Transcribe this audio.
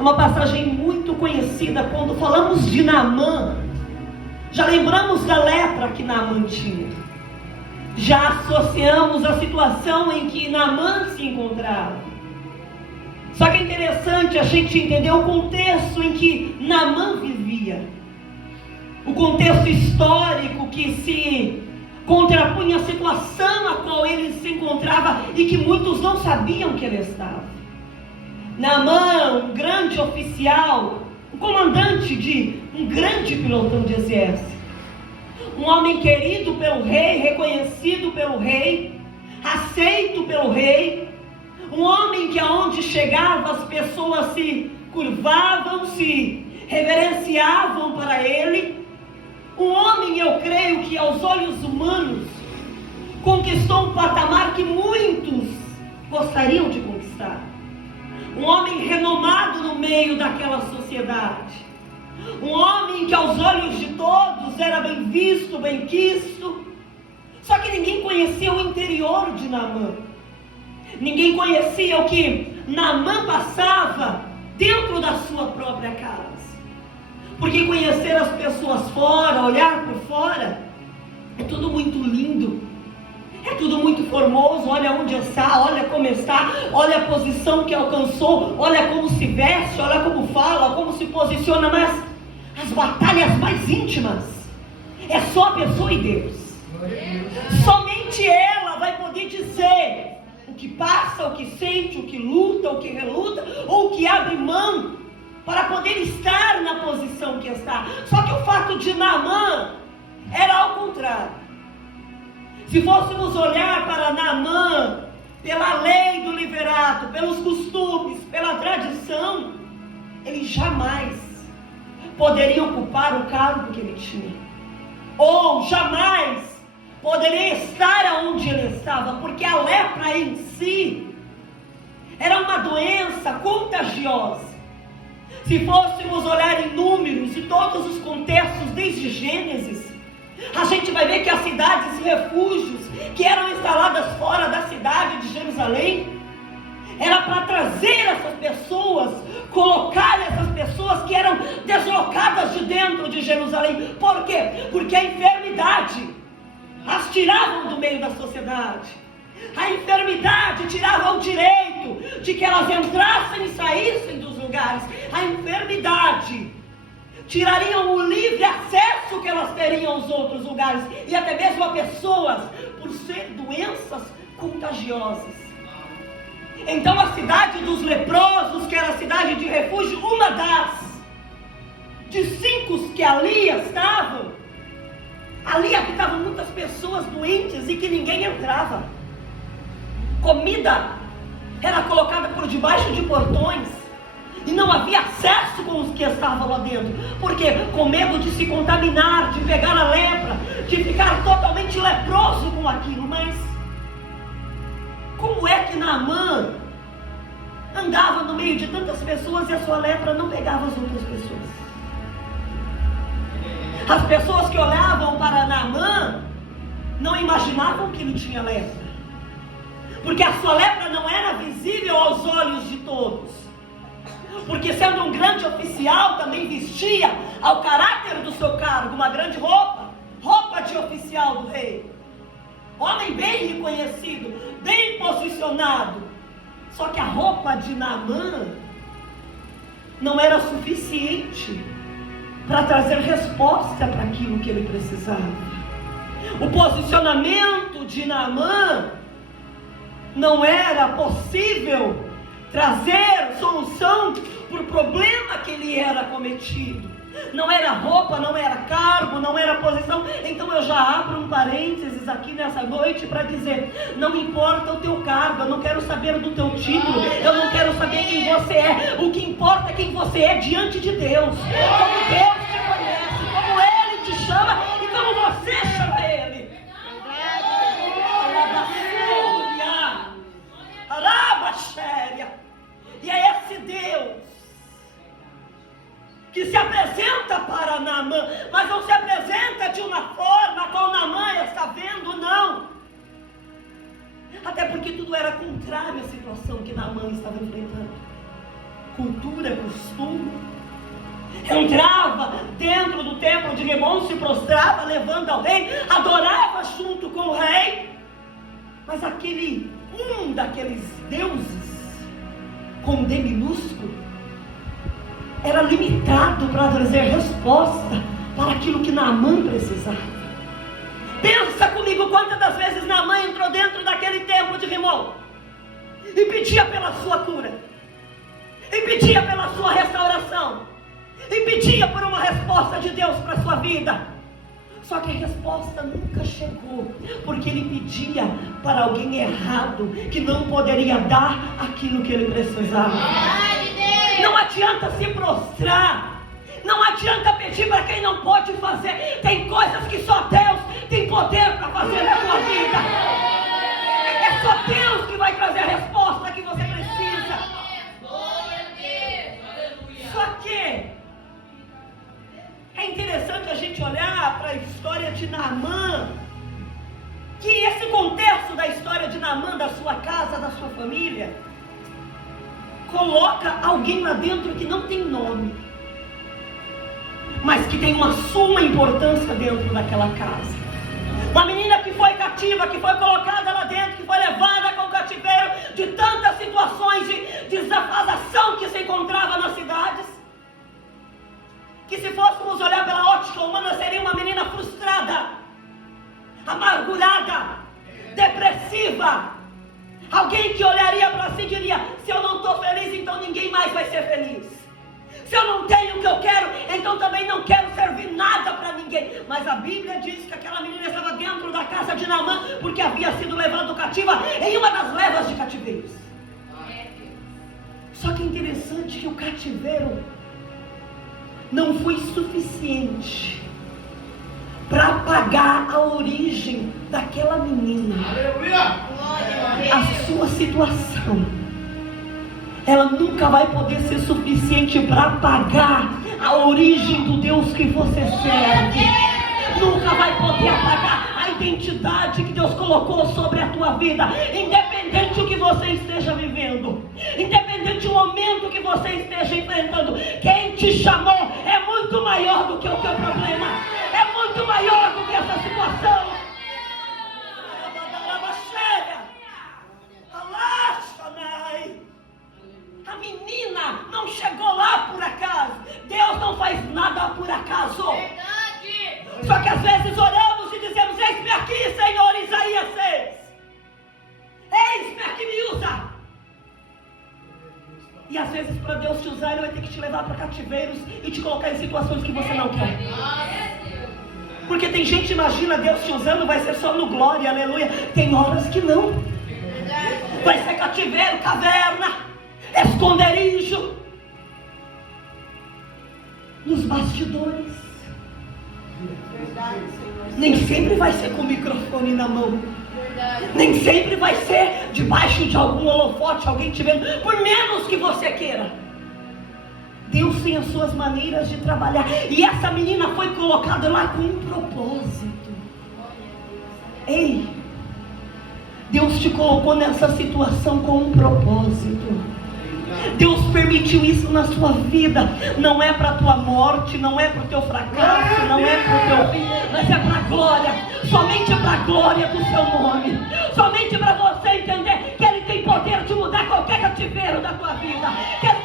É uma passagem muito conhecida. Quando falamos de Naamã, já lembramos da lepra que Naamã tinha. Já associamos a situação em que Naamã se encontrava. Só que é interessante a gente entender o contexto em que Naamã vivia. O contexto histórico que se contrapunha à situação a qual ele se encontrava e que muitos não sabiam que ele estava. Naamã, um grande oficial, um comandante de um grande pelotão de exército, um homem querido pelo rei, reconhecido pelo rei, aceito pelo rei, um homem que aonde chegava as pessoas se curvavam, se reverenciavam para ele. Um homem, eu creio que aos olhos humanos conquistou um patamar que muitos gostariam de conquistar. Um homem renomado no meio daquela sociedade. Um homem que aos olhos de todos era bem visto, bem quisto. Só que ninguém conhecia o interior de Naamã. Ninguém conhecia o que Naamã passava dentro da sua própria casa. Porque conhecer as pessoas fora, olhar por fora, é tudo muito lindo, é tudo muito formoso. Olha onde está, olha como está, olha a posição que alcançou, olha como se veste, olha como fala, como se posiciona. Mas as batalhas mais íntimas é só a pessoa e Deus. Somente ela vai poder dizer o que passa, o que sente, o que luta, o que reluta, ou o que abre mão para poder estar na posição que está. Só que o fato de Naamã era ao contrário. Se fôssemos olhar para Naamã pela lei do liverato, pelos costumes, pela tradição, ele jamais poderia ocupar o cargo que ele tinha, ou jamais poderia estar onde ele estava, porque a lepra em si era uma doença contagiosa. Se fôssemos olhar em números e todos os contextos desde Gênesis, a gente vai ver que as cidades e refúgios que eram instaladas fora da cidade de Jerusalém era para trazer essas pessoas, colocar essas pessoas que eram deslocadas de dentro de Jerusalém. Por quê? Porque a enfermidade as tiravam do meio da sociedade. A enfermidade tirava o direito de que elas entrassem e saíssem dos lugares. A enfermidade tiraria o livre acesso que elas teriam aos outros lugares, e até mesmo a pessoas, por ser doenças contagiosas. Então a cidade dos leprosos, que era a cidade de refúgio, uma das de 5 que ali estavam, ali habitavam muitas pessoas doentes e que ninguém entrava. Comida era colocada por debaixo de portões e não havia acesso com os que estavam lá dentro. Por quê? Com medo de se contaminar, de pegar a lepra, de ficar totalmente leproso com aquilo. Mas como é que Naamã andava no meio de tantas pessoas e a sua lepra não pegava as outras pessoas? As pessoas que olhavam para Naamã não imaginavam que ele tinha lepra, porque a sua lepra não era visível aos olhos de todos. Porque sendo um grande oficial, também vestia ao caráter do seu cargo uma grande roupa de oficial do rei. Homem bem reconhecido, bem posicionado. Só que a roupa de Naamã não era suficiente para trazer resposta para aquilo que ele precisava. O posicionamento de Naamã não era possível trazer solução para o problema que ele era cometido. Não era roupa, não era cargo, não era posição. Então eu já abro um parênteses aqui nessa noite para dizer: não importa o teu cargo, eu não quero saber do teu título, eu não quero saber quem você é. O que importa é quem você é diante de Deus. Como Deus te conhece, como Ele te chama e como você chama Ele. E é esse Deus que se apresenta para Naamã, mas não se apresenta de uma forma a qual Naamã está vendo, não. Até porque tudo era contrário à situação que Naamã estava enfrentando. cultura, costume. Entrava dentro do templo de Rimon, se prostrava, levando ao rei, adorava junto com o rei. Mas um daqueles deuses, com D minúsculo, era limitado para trazer resposta para aquilo que Naamã precisava. Pensa comigo quantas das vezes Naamã entrou dentro daquele templo de Rimon e pedia pela sua cura, e pedia pela sua restauração, e pedia por uma resposta de Deus para a sua vida. Só que a resposta nunca chegou, porque ele pedia para alguém errado, que não poderia dar aquilo que ele precisava. Não adianta se prostrar, não adianta pedir para quem não pode fazer. Tem coisas que só Deus tem poder para fazer na sua vida. É só Deus que vai trazer a resposta que você precisa. Só que é interessante a gente olhar para a história de Naamã, que esse contexto da história de Naamã, da sua casa, da sua família, coloca alguém lá dentro que não tem nome, mas que tem uma suma importância dentro daquela casa. Uma menina que foi cativa, que foi colocada lá dentro, que foi levada com o cativeiro de tantas situações de desafasação que se encontrava nas cidades, que se fôssemos olhar pela ótica humana, seria uma menina frustrada, amargurada, depressiva. Alguém que olharia para si e diria: se eu não estou feliz, então ninguém mais vai ser feliz. Se eu não tenho o que eu quero, então também não quero servir nada para ninguém. Mas a Bíblia diz que aquela menina estava dentro da casa de Naamã, porque havia sido levada cativa em uma das levas de cativeiros. Só que é interessante que o cativeiro não foi suficiente para apagar a origem daquela menina. A sua situação, ela nunca vai poder ser suficiente para apagar a origem do Deus que você serve. Nunca vai poder apagar a identidade que Deus colocou sobre a tua vida. Independente do que você esteja vivendo, independente do momento que você esteja enfrentando, quem te chamou é muito maior do que o teu problema, é muito maior do que essa situação. A menina não chegou lá por acaso. Deus não faz nada por acaso. Verdade. Só que às vezes oramos e dizemos: eis-me aqui, Senhor. Isaías 6. Eis-me aqui, me usa. E às vezes para Deus te usar, Ele vai ter que te levar para cativeiros e te colocar em situações que você não quer. Porque tem gente que imagina Deus te usando, vai ser só no glória, aleluia. Tem horas que não. Vai ser cativeiro, caverna, esconderijo, nos bastidores. Verdade, Senhor. Nem sempre vai ser com o microfone na mão. Verdade. Nem sempre vai ser debaixo de algum holofote, alguém te vendo, por menos que você queira. Deus tem as suas maneiras de trabalhar. E essa menina foi colocada lá com um propósito. Ei, Deus te colocou nessa situação com um propósito. Deus permitiu isso na sua vida. Não é para a tua morte, não é para o teu fracasso, não é para o teu fim, mas é para a glória. Somente para a glória do seu nome. Somente para você entender que Ele tem poder de mudar qualquer cativeiro da tua vida, que Ele